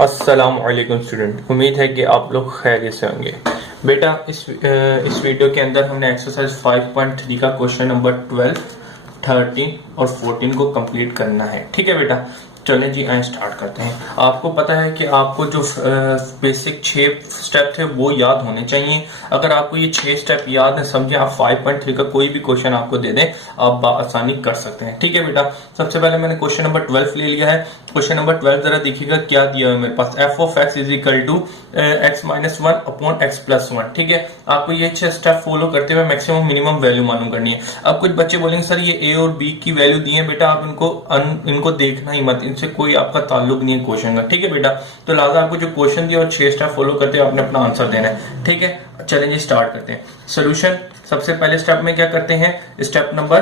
अस्सलाम वालेकुम स्टूडेंट, उम्मीद है कि आप लोग खैरियत से होंगे। बेटा इस वीडियो के अंदर हमने एक्सरसाइज 5.3 का क्वेश्चन नंबर 12, 13 और 14 को कंप्लीट करना है। ठीक है बेटा, चलें जी आए स्टार्ट करते हैं। आपको पता है कि आपको जो बेसिक 6 स्टेप थे वो याद होने चाहिए। अगर आपको ये 6 स्टेप याद है, समझे आप 5.3 का कोई भी क्वेश्चन आपको दे दें आप आसानी कर सकते हैं। ठीक है बेटा, सबसे पहले मैंने क्वेश्चन नंबर 12 ले लिया है। क्वेश्चन नंबर 12 जरा देखिएगा क्या दिया है मेरे पास। F of x is equal to x minus one upon x plus one. ठीक है, आपको ये 6 स्टेप फॉलो करते हुए मैक्सिमम मिनिमम वैल्यू मालूम करनी है। अब कुछ बच्चे बोलेंगे सर ये ए और बी की वैल्यू दी है, बेटा आप इनको देखना ही मत, इनसे कोई आपका ताल्लुक नहीं है क्वेश्चन का। ठीक है बेटा, तो लिहाजा आपको जो क्वेश्चन दिया और 6 स्टेप फॉलो करते हुए आपने अपना आंसर देना है। ठीक है, चलेंगे स्टार्ट करते हैं। सोल्यूशन सबसे पहले स्टेप में क्या करते हैं, स्टेप नंबर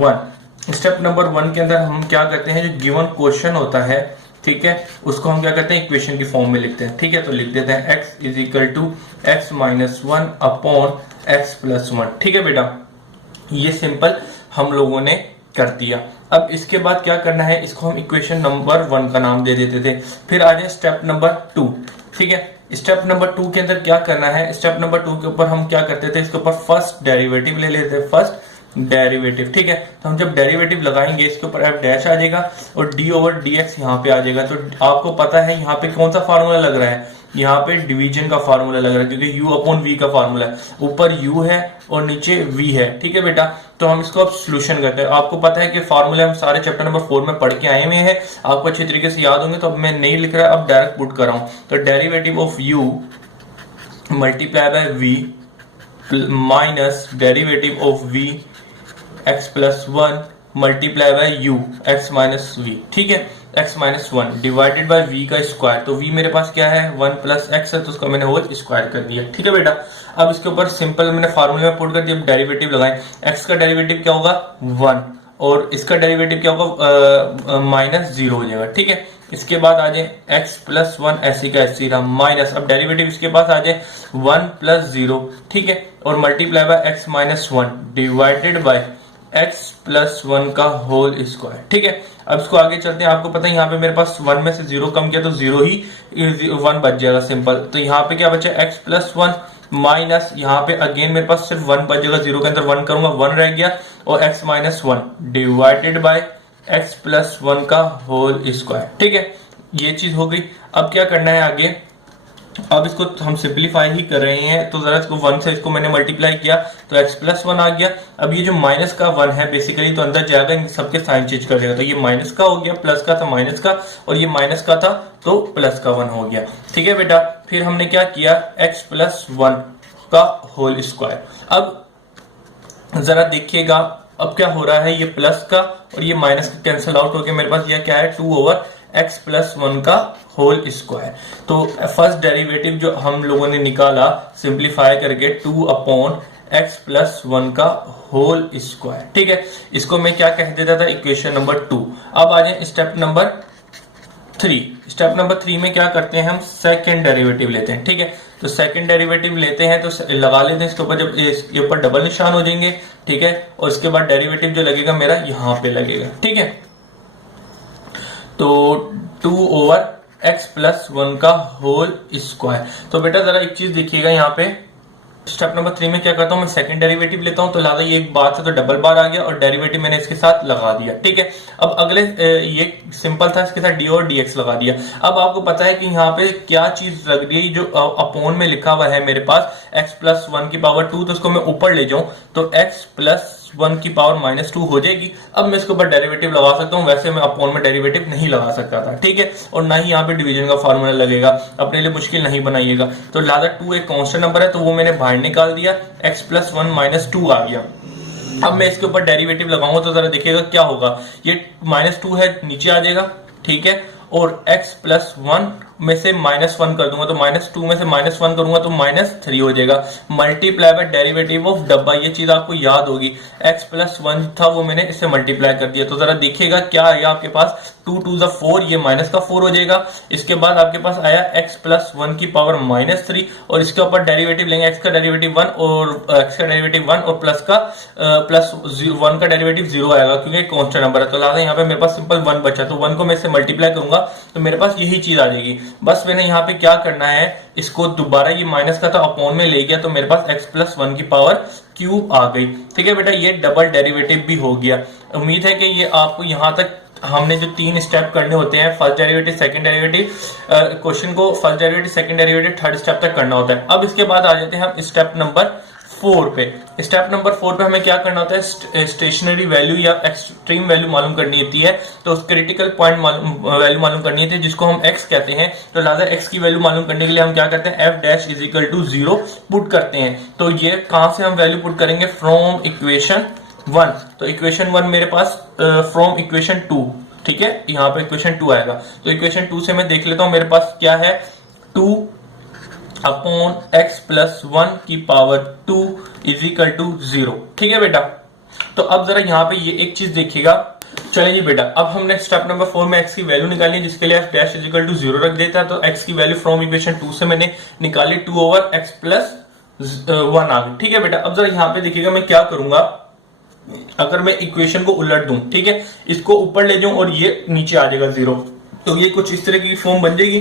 1। स्टेप नंबर 1 के अंदर हम क्या करते हैं, जो गिवन क्वेश्चन होता है, ठीक है, उसको हम क्या करते हैं इक्वेशन की फॉर्म में लिखते हैं। ठीक है, तो लिख देते हैं x is equal to x minus one upon x plus one. ठीक है बेटा, ये सिंपल हम लोगों ने कर दिया। अब इसके बाद क्या करना है, इसको हम इक्वेशन नंबर 1 का नाम दे देते थे। फिर आ जाए स्टेप नंबर 2। ठीक है, स्टेप नंबर 2 के अंदर क्या करना है, स्टेप नंबर 2 के ऊपर हम क्या करते थे, इसके ऊपर फर्स्ट डेरिवेटिव ले लेते थे, फर्स्ट डेरिवेटिव। ठीक है, तो हम जब डेरिवेटिव लगाएंगे इसके ऊपर एफ डैश आ जाएगा और डी ओवर डी एक्स यहाँ पे आ जाएगा। तो आपको पता है यहाँ पे कौन सा फार्मूला लग रहा है, यहाँ पे डिवीजन का फार्मूला लग रहा है, क्योंकि u अपॉन v का फार्मूला है, ऊपर u है और नीचे v है। ठीक है बेटा, तो हम इसको अब सोल्यूशन करते हैं। आपको पता है कि फार्मूले हम सारे चैप्टर नंबर 4 में पढ़ के आए हुए हैं, आपको अच्छी तरीके से याद होंगे, तो अब मैं नहीं लिख रहा, अब डायरेक्ट पुट कर रहा हूं। तो derivative of u multiply by v minus derivative of v x plus one multiply by u x minus v। ठीक है, x minus one divided by v का स्क्वायर। तो v मेरे पास क्या है 1 प्लस एक्स है, तो उसका मैंने होल स्क्वायर कर दिया। ठीक है बेटा, अब इसके ऊपर सिंपल मैंने फार्मूले में पुट कर दिया। डेरिवेटिव लगाएं, x का डेरिवेटिव क्या होगा 1 और इसका डेरिवेटिव क्या होगा माइनस 0 हो जाएगा। ठीक है, इसके बाद आ जाए x प्लस वन ऐसी का ऐसी रहा माइनस, अब डेरिवेटिव इसके पास आ जाए 1 प्लस 0। ठीक है, और multiply by x minus one divided by x plus one का होल स्क्वायर। ठीक है, अब इसको आगे चलते हैं। आपको पता है यहाँ पे मेरे पास 1 में से 0 कम किया तो 0 ही 1 बच जाएगा सिंपल। तो यहाँ पे क्या बचा x प्लस वन माइनस, यहाँ पे अगेन मेरे पास सिर्फ 1 बच जाएगा, 0 के अंदर 1 करूंगा 1 रह गया, और x minus one divided by x plus one का होल स्क्वायर। ठीक है, ये चीज हो गई। अब क्या करना है आगे, अब इसको हम सिंपलीफाई ही कर रहे हैं, तो जरा इसको 1 से इसको मैंने मल्टीप्लाई किया तो x प्लस वन आ गया। अब ये जो माइनस का 1 है बेसिकली तो अंदर जाएगा, इन सबके साइन चेंज कर देगा, तो ये माइनस का हो गया, प्लस का था माइनस का, और ये माइनस का था तो प्लस का 1 हो गया। ठीक है बेटा, फिर हमने क्या किया x प्लस वन का होल स्क्वायर। अब जरा देखिएगा अब क्या हो रहा है, ये प्लस का और ये माइनस का कैंसिल आउट होकर मेरे पास यह क्या है 2 ओवर x प्लस वन का होल स्क्वायर। तो फर्स्ट डेरिवेटिव जो हम लोगों ने निकाला सिंप्लीफाई करके 2 अपॉन x प्लस वन का होल स्क्वायर। ठीक है, इसको मैं क्या कह देता था इक्वेशन नंबर 2। अब आ जाए स्टेप नंबर 3। स्टेप नंबर 3 में क्या करते हैं, हम सेकेंड डेरिवेटिव लेते हैं। ठीक है, तो सेकेंड डेरिवेटिव लेते हैं तो लगा लेते हैं इसके ऊपर, जब इसके ऊपर डबल निशान हो जाएंगे। ठीक है, और इसके बाद डेरिवेटिव जो लगेगा मेरा यहाँ पे लगेगा। ठीक है, तो 2 ओवर x प्लस वन का होल स्क्वायर। तो बेटा जरा एक चीज देखिएगा, यहाँ पे स्टेप नंबर 3 में क्या करता हूं, मैं सेकंड डेरिवेटिव लेता हूं, तो लिहाजा ये एक बात है तो डबल बार आ गया और डेरिवेटिव मैंने इसके साथ लगा दिया। ठीक है, अब अगले ये सिंपल था, इसके साथ डी और डी एक्स लगा दिया। अब आपको पता है कि यहाँ पे क्या चीज लग रही है, जो अपोन में लिखा हुआ है मेरे पास x प्लस वन की पावर 2, तो इसको मैं ऊपर ले जाऊं तो x प्लस वन की पावर माइनस 2 हो जाएगी। अब मैं इसके ऊपर डेरिवेटिव लगा सकता हूं, वैसे मैं अपोन में डेरिवेटिव नहीं लगा सकता था। ठीक है, और ना ही यहाँ पे डिवीजन का फार्मूला लगेगा, अपने लिए मुश्किल नहीं बनाइएगा। तो लिहाजा 2 एक कांस्टेंट नंबर है, तो वो मैंने बाहर निकाल दिया, x प्लस वन माइनस 2 आ गया। अब मैं इसके ऊपर डेरिवेटिव लगाऊंगा तो जरा देखिएगा क्या होगा, ये माइनस 2 है नीचे आ जाएगा। ठीक है, और x प्लस वन में से माइनस 1 कर दूंगा तो माइनस 2 में से माइनस 1 करूंगा तो माइनस 3 हो जाएगा। मल्टीप्लाई बाय डेरिवेटिव ऑफ डब्बा, ये चीज आपको याद होगी, x प्लस वन था वो मैंने इससे मल्टीप्लाई कर दिया। तो जरा देखिएगा क्या आया आपके पास, 2 2 ज़ा 4, ये माइनस का 4 हो जाएगा। इसके बाद आपके पास आया x प्लस वन की पावर माइनस 3, और इसके ऊपर डेरिवेटिव लेंगे, x का डेरिवेटिव 1 और x का डेरिवेटिव 1 और प्लस का प्लस 1 का डेरिवेटिव 0 आएगा, क्योंकि कांस्टेंट नंबर है। तो लिहाजा यहाँ पे मेरे पास सिंपल 1 बचा, तो 1 को मैं इससे मल्टीप्लाई करूंगा तो मेरे पास यही चीज आ जाएगी। बस मैंने यहाँ पे क्या करना है, इसको दोबारा ये माइनस का था अपॉन में ले गया, तो मेरे पास x प्लस 1 की पावर क्यूब आ गई। ठीक है बेटा, ये डबल डेरिवेटिव भी हो गया। उम्मीद है कि ये आपको यहाँ तक हमने जो 3 स्टेप करने होते हैं, first derivative, second derivative, question को first derivative, second derivative, third step तक करना होता है। अब इसके बाद आ जाते हैं हम स्टेप नंबर 4 पे। स्टेप नंबर 4 पे हमें क्या करना होता है, स्टेशनरी वैल्यू या एक्सट्रीम वैल्यू मालूम करनी होती है। तो उस क्रिटिकल पॉइंट वैल्यू मालूम करनी होती है जिसको हम x कहते हैं। तो लिहाजा x की वैल्यू मालूम करने के लिए हम क्या करते हैं, f dash is equal to 0 put करते हैं। तो ये कहां से हम वैल्यू पुट करेंगे, फ्रॉम इक्वेशन 1। तो इक्वेशन 1 मेरे पास फ्रॉम इक्वेशन 2, ठीक है, यहाँ पे इक्वेशन 2 आएगा। तो इक्वेशन 2 से मैं देख लेता हूं मेरे पास क्या है, 2 अपॉन x प्लस 1 की पावर 2 इज इक्वल टू 0। ठीक है बेटा, तो अब जरा यहाँ पे ये एक चीज देखिएगा। चलिए जी बेटा, अब हमने स्टेप नंबर 4 में x की वैल्यू निकालनी है, जिसके लिए f dash is equal to 0 रख देता है। तो x की वैल्यू फ्रॉम इक्वेशन 2 से मैंने निकाली 2 ओवर x प्लस 1 आ गई। ठीक है बेटा, अब जरा यहाँ पे देखिएगा मैं क्या करूंगा, अगर मैं इक्वेशन को उलट दूं, ठीक है, इसको ऊपर ले जाऊं और ये नीचे आ जाएगा 0, तो ये कुछ इस तरह की फॉर्म बन जाएगी,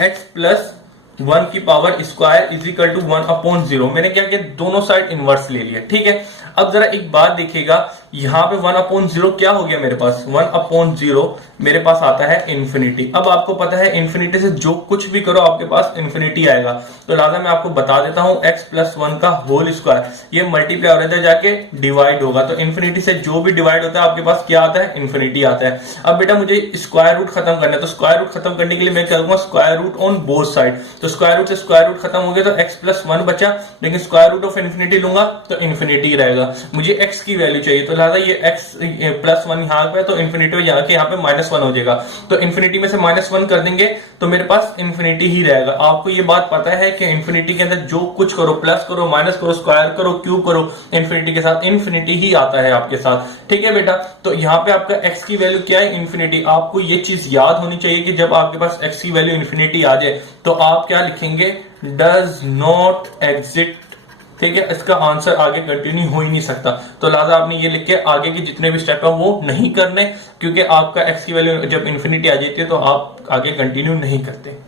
x प्लस 1 की power square is equal to 1 upon 0। मैंने क्या किया, दोनों साइड इनवर्स ले लिया। ठीक है, अब जरा एक बात देखिएगा, यहां पे 1 अपॉन 0 क्या हो गया मेरे पास, 1 अपॉन 0 मेरे पास आता है इन्फिनिटी। अब आपको पता है इन्फिनिटी से जो कुछ भी करो आपके पास इन्फिनिटी आएगा। तो लिहाजा मैं आपको बता देता हूं, x प्लस 1 का होल स्क्वायर, ये मल्टीप्लाई हो रहा है जाके डिवाइड होगा। तो इन्फिनिटी से जो भी डिवाइड होता है आपके पास क्या आता है, इन्फिनिटी आता है। अब बेटा मुझे स्क्वायर रूट खत्म करना है, तो स्क्वायर रूट खत्म करने के लिए मैं क्या करूंगा, square root on both side. तो स्क्वायर रूट से स्क्वायर रूट खत्म हो गया, तो x प्लस 1 बचा, लेकिन स्क्वायर रूट ऑफ इन्फिनिटी लूंगा तो इन्फिनिटी रहेगा। मुझे x की वैल्यू चाहिए, तो लिहाजा ये x प्लस 1 यहाँ पे, तो इन्फिनिटी यहाँ के यहाँ पे -1 हो जाएगा। तो इन्फिनिटी में से -1 कर देंगे तो मेरे पास इन्फिनिटी ही रहेगा। आपको ये बात पता है कि इन्फिनिटी के अंदर जो कुछ करो, प्लस करो, माइनस करो, स्क्वायर करो, क्यूब करो, इन्फिनिटी के साथ इन्फिनिटी ही आता है आपके साथ। ठीक है बेटा, तो यहाँ पे आपका x की वैल्यू क्या है, इन्फिनिटी। आपको ये चीज याद होनी चाहिए कि जब आपके पास x की वैल्यू इन्फिनिटी आ जाए तो आप क्या लिखेंगे, डज नॉट एग्जिट। ठीक है, इसका आंसर आगे कंटिन्यू हो ही नहीं सकता। तो लिहाजा आपने ये लिख के आगे के जितने भी स्टेप है वो नहीं करने, क्योंकि आपका x की वैल्यू जब इन्फिनिटी आ जाती है तो आप आगे कंटिन्यू नहीं करते।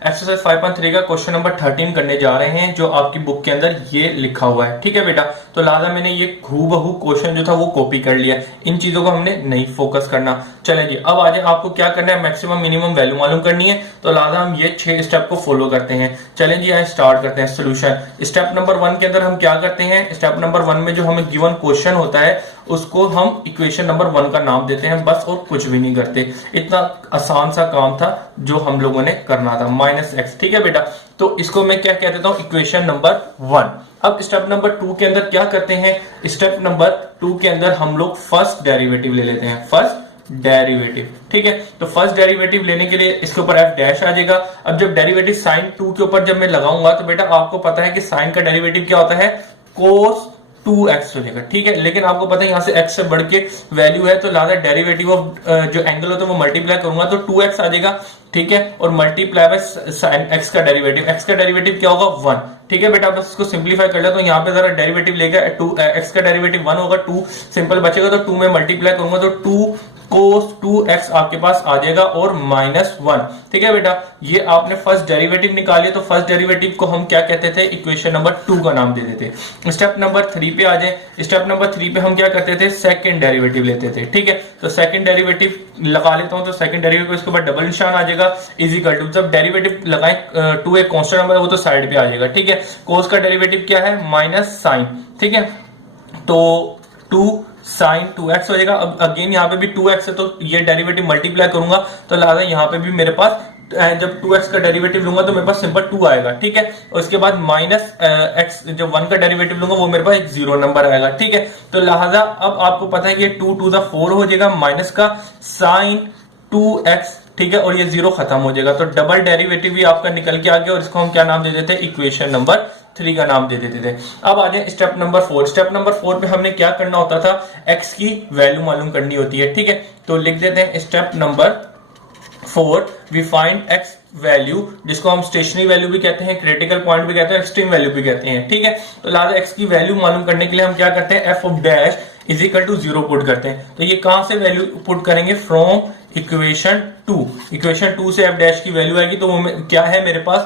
एक्सरसाइज 5.3 का क्वेश्चन नंबर 13 करने जा रहे हैं, जो आपकी बुक के अंदर ये लिखा हुआ है। ठीक है बेटा, तो लिहाजा मैंने ये हूबहू क्वेश्चन जो था वो कॉपी कर लिया, इन चीजों को हमने नहीं फोकस करना। चलें जी, अब आज आपको क्या करना है, मैक्सिमम मिनिमम वैल्यू मालूम करनी है। तो लिहाजा हम ये 6 स्टेप को फॉलो करते हैं। चलें जी, यहाँ स्टार्ट करते हैं सोल्यूशन। स्टेप नंबर 1 के अंदर हम क्या करते हैं, स्टेप नंबर 1 में जो हमें गिवन क्वेश्चन होता है उसको हम इक्वेशन नंबर 1 का नाम देते हैं, बस और कुछ भी नहीं करते। इतना आसान सा काम था जो हम लोगों ने करना था, -x। ठीक है बेटा, तो इसको मैं क्या कह देता हूं, इक्वेशन नंबर 1। अब स्टेप नंबर 2 के अंदर क्या करते हैं, स्टेप नंबर 2 के अंदर हम लोग फर्स्ट डेरिवेटिव ले लेते हैं, फर्स्ट डेरिवेटिव। ठीक है, तो फर्स्ट डेरिवेटिव लेने के लिए इसके ऊपर f डैश आ जाएगा। अब जब डेरिवेटिव साइन 2 के ऊपर जब मैं लगाऊंगा तो बेटा आपको पता है कि साइन का डेरिवेटिव क्या होता है, कोस 2x हो जाएगा। ठीक है, लेकिन आपको पता है यहाँ से x से बढ़ के वैल्यू है, तो लिहाजा डेरिवेटिव ऑफ जो एंगल होता है वो मल्टीप्लाई करूंगा तो 2x आ जाएगा। ठीक है, और मल्टीप्लाई बाय साइन x का डेरिवेटिव, x का डेरिवेटिव क्या होगा, 1। ठीक है बेटा, बस इसको सिंप्लीफाई कर ले, तो यहाँ पे जरा डेरिवेटिव लेगा 2, x का डेरिवेटिव 1 होगा, 2 सिंपल बचेगा, तो 2 में मल्टीप्लाई करूंगा तो 2 cos 2x आपके पास आ जाएगा और -1। ठीक है बेटा, ये आपने फर्स्ट डेरिवेटिव निकाली, तो फर्स्ट डेरिवेटिव को हम क्या कहते थे, इक्वेशन नंबर 2 का नाम दे देते। स्टेप नंबर 3 पे आ जाए। स्टेप नंबर 3 पे हम क्या करते थे, सेकंड डेरिवेटिव लेते थे। ठीक है, तो सेकंड डेरिवेटिव लगा लेता हूं, तो सेकंड डेरिवेटिव को इसके ऊपर डबल निशान आ जाएगा, इज इक्वल टू, जब डेरिवेटिव लगाएं 2 एक कांस्टेंट नंबर है वो तो साइड पे आ जाएगा। ठीक है, cos का डेरिवेटिव क्या है, माइनस sin। ठीक है, तो 2 sin 2x हो जाएगा। अब अगेन यहाँ पे भी 2x है, तो ये डेरिवेटिव मल्टीप्लाई करूंगा, तो लिहाजा यहाँ पे भी मेरे पास जब 2x का डेरिवेटिव लूंगा तो मेरे पास सिंपल 2 आएगा। ठीक है, और इसके बाद -x जब 1 का डेरिवेटिव लूंगा वो मेरे पास एक 0 नंबर आएगा। ठीक है, तो लिहाजा अब आपको पता है कि 2 to the 4 हो जाएगा, माइनस का sin 2x। ठीक है, और ये 0 खत्म हो जाएगा, तो डबल डेरिवेटिव भी आपका निकल के आ गया, और इसको हम क्या नाम दे देते हैं, इक्वेशन नंबर 3 का नाम दे देते थे। अब आ जाए स्टेप नंबर 4। स्टेप नंबर 4 पे हमने क्या करना होता था, x की वैल्यू मालूम करनी होती है। ठीक है, तो लिख देते हैं step number 4, we find x value, जिसको हम स्टेशनरी वैल्यू भी कहते हैं, क्रिटिकल पॉइंट भी कहते हैं, एक्सट्रीम वैल्यू भी कहते हैं। ठीक है, तो लिहाजा x की वैल्यू मालूम करने के लिए हम क्या करते हैं, f of dash is equal to 0 put करते हैं। तो ये कहां से वैल्यू पुट करेंगे, फ्रॉम इक्वेशन 2। इक्वेशन 2 से एफ डैश की वैल्यू आएगी, तो वो क्या है मेरे पास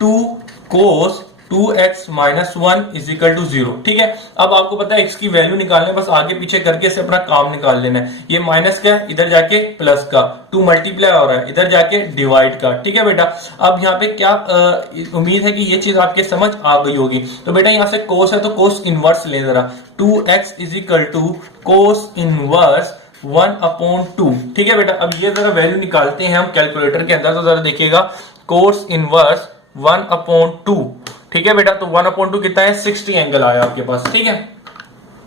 2 cos 2x minus 1 is equal to 0। ठीक है, अब आपको पता है x की वैल्यू निकालने, बस आगे पीछे करके से अपना काम निकाल लेना है। ये माइनस का इधर जाके प्लस का, 2 मल्टीप्लाई हो रहा है इधर जाके डिवाइड का। ठीक है बेटा, अब यहाँ पे क्या उम्मीद है कि ये चीज आपके समझ आ गई होगी। तो बेटा यहाँ से कोस है तो कोस इनवर्स ले जरा, 2x is equal to cos inverse 1/2। ठीक है बेटा, अब ये जरा वैल्यू निकालते हैं हम कैलकुलेटर के अंदर, तो जरा देखिएगा कोस इनवर्स 1/2। ठीक है बेटा, तो 1/2 कितना है, 60 एंगल आया आपके पास। ठीक है,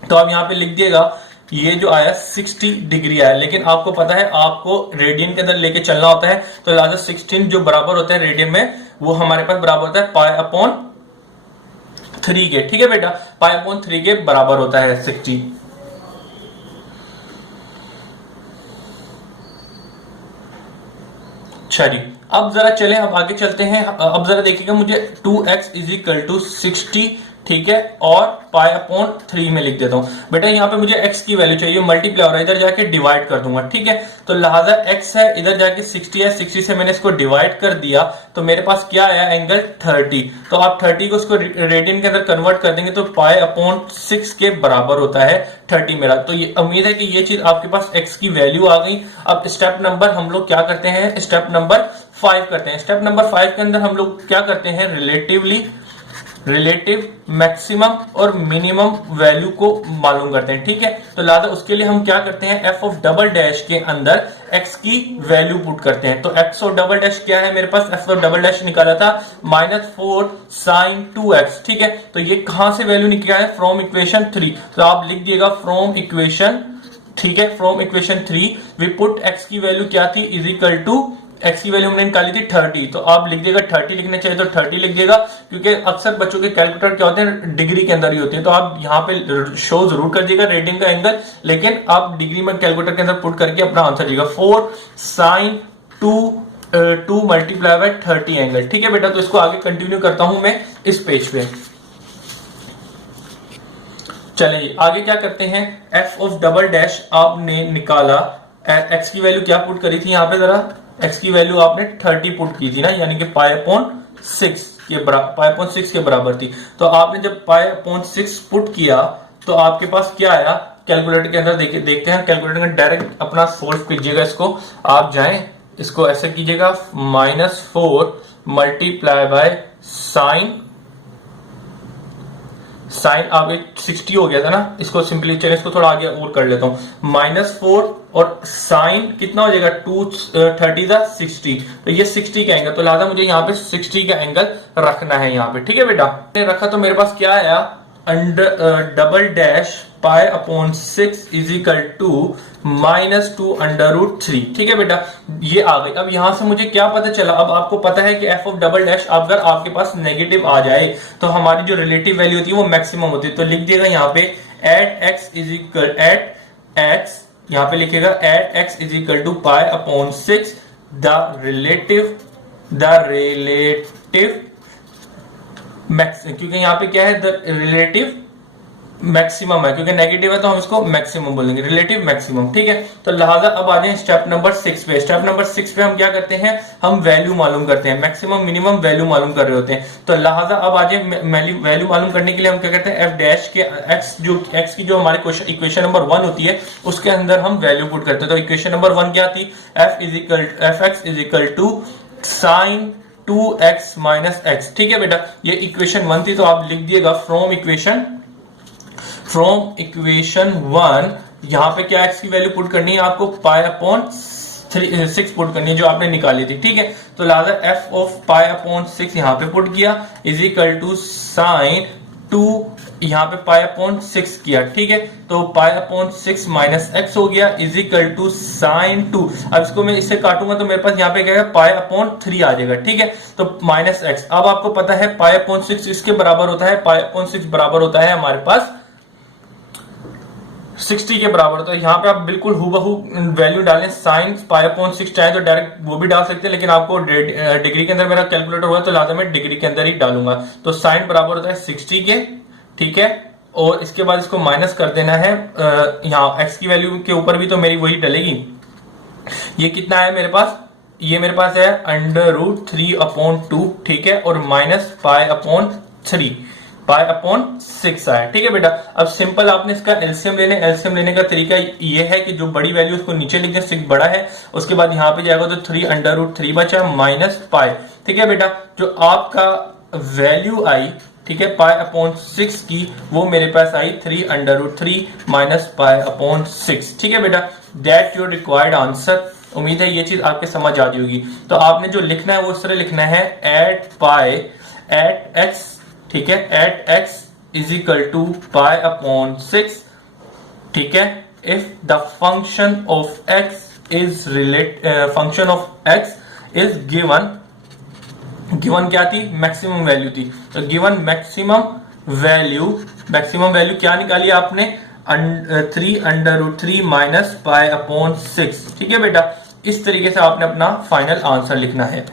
तो आप यहाँ पे लिख दिएगा ये जो आया 60 डिग्री आया, लेकिन आपको पता है आपको रेडियन के अंदर लेके चलना होता है, तो लिहाजा 16 जो बराबर होता है रेडियन में, वो हमारे पास बराबर होता है π/3 के। ठीक है बेटा, π/3 के बराबर होता है 60। चलिए अब जरा चले, अब आगे चलते हैं। अब जरा देखिएगा मुझे 2x इज इक्वल टू 60, ठीक है, और π/3 में लिख देता हूं। बेटा यहाँ पे मुझे x की वैल्यू चाहिए, मल्टीप्लाई हो रहा है, इधर जाके डिवाइड कर दूंगा। ठीक है, तो लिहाजा x है, इधर जाके 60 है, 60 से मैंने इसको डिवाइड कर दिया, तो मेरे पास क्या आया, एंगल 30। तो आप 30 को उसको रेडियन के अंदर कन्वर्ट कर देंगे तो π/6 के बराबर होता है 30 मेरा। तो ये उम्मीद है कि ये चीज आपके पास x की वैल्यू आ गई। अब स्टेप नंबर हम लोग क्या करते हैं, स्टेप नंबर 5 करते हैं। स्टेप नंबर 5 के अंदर हम लोग क्या करते हैं, रिलेटिव मैक्सिमम और मिनिमम वैल्यू को मालूम करते हैं। ठीक है, तो लिहाजा उसके लिए हम क्या करते हैं, एफ ऑफ डबल डैश के अंदर x की वैल्यू पुट करते हैं। तो x ऑफ डबल डैश क्या है मेरे पास, f ऑफ डबल डैश निकाला था -4 sin 2x। ठीक है, तो ये कहां से वैल्यू निकला है, फ्रॉम इक्वेशन 3। तो आप लिख दिएगा फ्रॉम इक्वेशन, ठीक है, from equation 3 we put x की वैल्यू क्या थी, इज इक्वल टू x की वैल्यू हमने निकाली थी 30। तो आप लिख देगा 30 लिखना चाहिए तो 30 लिख देगा, क्योंकि अक्सर बच्चों के कैलकुलेटर क्या होते हैं, डिग्री के अंदर ही होते हैं। तो आप यहाँ पे शो जरूर कर दिएगा रेडियन का एंगल, लेकिन आप डिग्री में कैलकुलेटर के अंदर पुट करके अपना आंसर दीजिएगा 4 sin 2 मल्टीप्लाई बाय 30 एंगल। ठीक है बेटा, तो इसको आगे कंटिन्यू करता हूं मैं इस पेज पे। चलिए आगे क्या करते हैं, एफ ऑफ डबल डैश आपने निकाला, एक्स की वैल्यू क्या पुट करी थी यहाँ पे, जरा एक्स की वैल्यू आपने 30 पुट की थी ना, यानी कि π/6 के बराबर थी। तो आपने जब π/6 पुट किया तो आपके पास क्या आया, कैलकुलेटर के अंदर देखते हैं। कैलकुलेटर में डायरेक्ट अपना सोल्व कीजिएगा इसको, आप जाएं इसको ऐसे कीजिएगा, -4 मल्टीप्लाई बाय साइन आप 60 हो गया था ना, इसको सिंपली चलिए इसको थोड़ा आगे और कर लेता हूं, -4 और साइन कितना हो जाएगा 230 था 60, तो ये 60 का एंगल, तो लिहाजा मुझे यहाँ पे 60 का एंगल रखना है यहाँ पे। ठीक है बेटा, मैंने रखा तो मेरे पास क्या आया, under double dash π/6 is equal to -2√3। ठीक है बेटा, ये आ गई। अब यहां से मुझे क्या पता चला, अब आपको पता है कि एफ ऑफ डबल डैश अगर आपके पास नेगेटिव आ जाए तो हमारी जो रिलेटिव वैल्यू होती है वो मैक्सिमम होती है। तो लिख दिएगा यहाँ पे एट एक्स यहाँ पे लिखेगा x is equal to π/6 the relative max, क्योंकि यहाँ पे क्या है, द रिलेटिव मैक्सिमम है, क्योंकि नेगेटिव है तो हम इसको मैक्सिमम बोलेंगे, रिलेटिव मैक्सिमम। ठीक है, तो लिहाजा अब आ जाए स्टेप नंबर 6 पे। स्टेप नंबर 6 पे हम क्या करते हैं, हम वैल्यू मालूम करते हैं, मैक्सिमम मिनिमम वैल्यू मालूम कर रहे होते हैं। तो लिहाजा अब आ जाए वैल्यू मालूम करने के लिए हम क्या करते हैं, एफ डैश के एक्स की जो हमारे इक्वेशन नंबर 1 होती है उसके अंदर हम वैल्यू पुट करते हैं। तो इक्वेशन नंबर 1 क्या थी, f x is equal to sine 2x minus x. ठीक है बेटा, ये इक्वेशन 1 थी, तो आप लिख दिएगा फ्रॉम इक्वेशन 1, यहां पे क्या x की वैल्यू पुट करनी है आपको, π/6 पुट करनी है जो आपने निकाली थी। ठीक है, तो लिहाजा f ऑफ π/6 यहां पे पुट किया इज इक्वल टू साइन 2, यहां पे π/6 किया। ठीक है, तो π/6 माइनस एक्स हो गया इज इक्वल टू साइन 2। अब इसको मैं इससे काटूंगा तो मेरे पास यहाँ पे क्या है, π/3 आ जाएगा। ठीक है, तो माइनस एक्स, अब आपको पता है π/6 इसके बराबर होता है, π/6 बराबर होता है हमारे पास 60 के बराबर। तो यहाँ पे आप बिल्कुल हूबहू वैल्यू डालें, साइन π/6 चाहे तो डायरेक्ट वो भी डाल सकते हैं, लेकिन आपको डिग्री के अंदर मेरा कैलकुलेटर हुआ है तो लिहाजा मैं डिग्री के अंदर ही डालूंगा। तो साइन बराबर होता है 60 के, ठीक है, और इसके बाद इसको माइनस कर देना है। यहाँ x की वैल्यू के ऊपर भी तो मेरी वही डलेगी। ये कितना है मेरे पास, ये मेरे पास है √3/2, ठीक है, और माइनस π/3, π/6 आया, ठीक है बेटा। अब सिंपल आपने इसका एलसीएम लेने, एलसीएम लेने का तरीका ये है कि जो बड़ी वैल्यू उसको नीचे लिख दें, 6 बड़ा है, उसके बाद यहाँ पे जाएगा तो 3√3 बचा माइनस π, ठीक है बेटा। जो आपका वैल्यू आई, ठीक है, π/6 की, वो मेरे पास आई 3√3 माइनस π/6, ठीक है बेटा। That your required answer. उम्मीद है ये चीज आपके समझ आ गई होगी। तो आपने जो लिखना है वो इस तरह लिखना है, एट x, ठीक है, at x is equal to π/6, ठीक है, if the function of x is given क्या थी, मैक्सिमम वैल्यू थी। तो गिवन मैक्सिमम वैल्यू क्या निकाली आपने, 3√3 माइनस π/6, ठीक है बेटा। इस तरीके से आपने अपना फाइनल आंसर लिखना है।